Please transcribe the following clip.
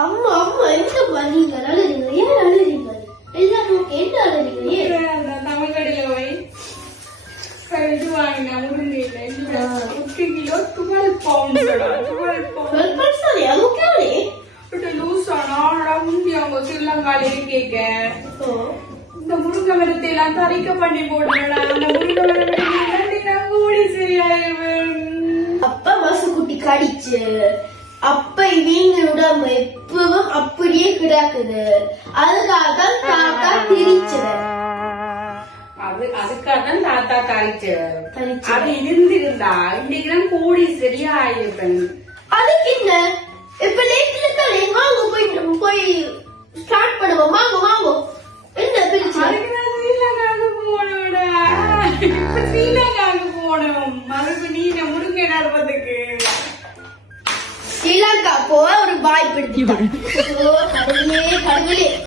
அம்மா அம்மா என்ன பண்ணீங்க? அழுறீங்க, ஏன் அழுறீங்க? எல்லாம் ஓகே, என்ன அழுறீங்க? தமிழ் கடையில போய் இது வாங்கினா முருங்கையில 2 கிலோ 12 பவுண்ட் லூசானா முந்தி அவங்க சில்லங்காலே கேட்க இந்த முருங்கை மரத்தை எல்லாம் தரிக்க பண்ணி போடுறா. அந்த முருங்கை மரம் கூடி சரியாயிருவேன். அப்பா மாசுக்குட்டி கடிச்சு அப்ப இவங்க உடம்பு எப்பவும் அப்படியே கிடக்குது. அதுக்காக தாத்தா திரிச்சது. அதுக்காகத்தான் தாத்தா கழிச்சவர். அது இருந்திருந்தா இன்னைக்கு கூடி சரியா ஆயிருப்பேன். அதுக்கு என்ன இப்ப லேட்ல தானே வாங்க போய் ஸ்டார்ட் பண்ணுவோம். வாங்க வாங்க. என்ன பிரிச்சு ஸ்ரீலங்காவுக்கு போனோட ஸ்ரீலங்காவுக்கு போனோம். மறுபடி நீங்க முருங்கை நடுறதுக்கு ஸ்ரீலங்கா போக ஒரு வாய்ப்பு எடுத்து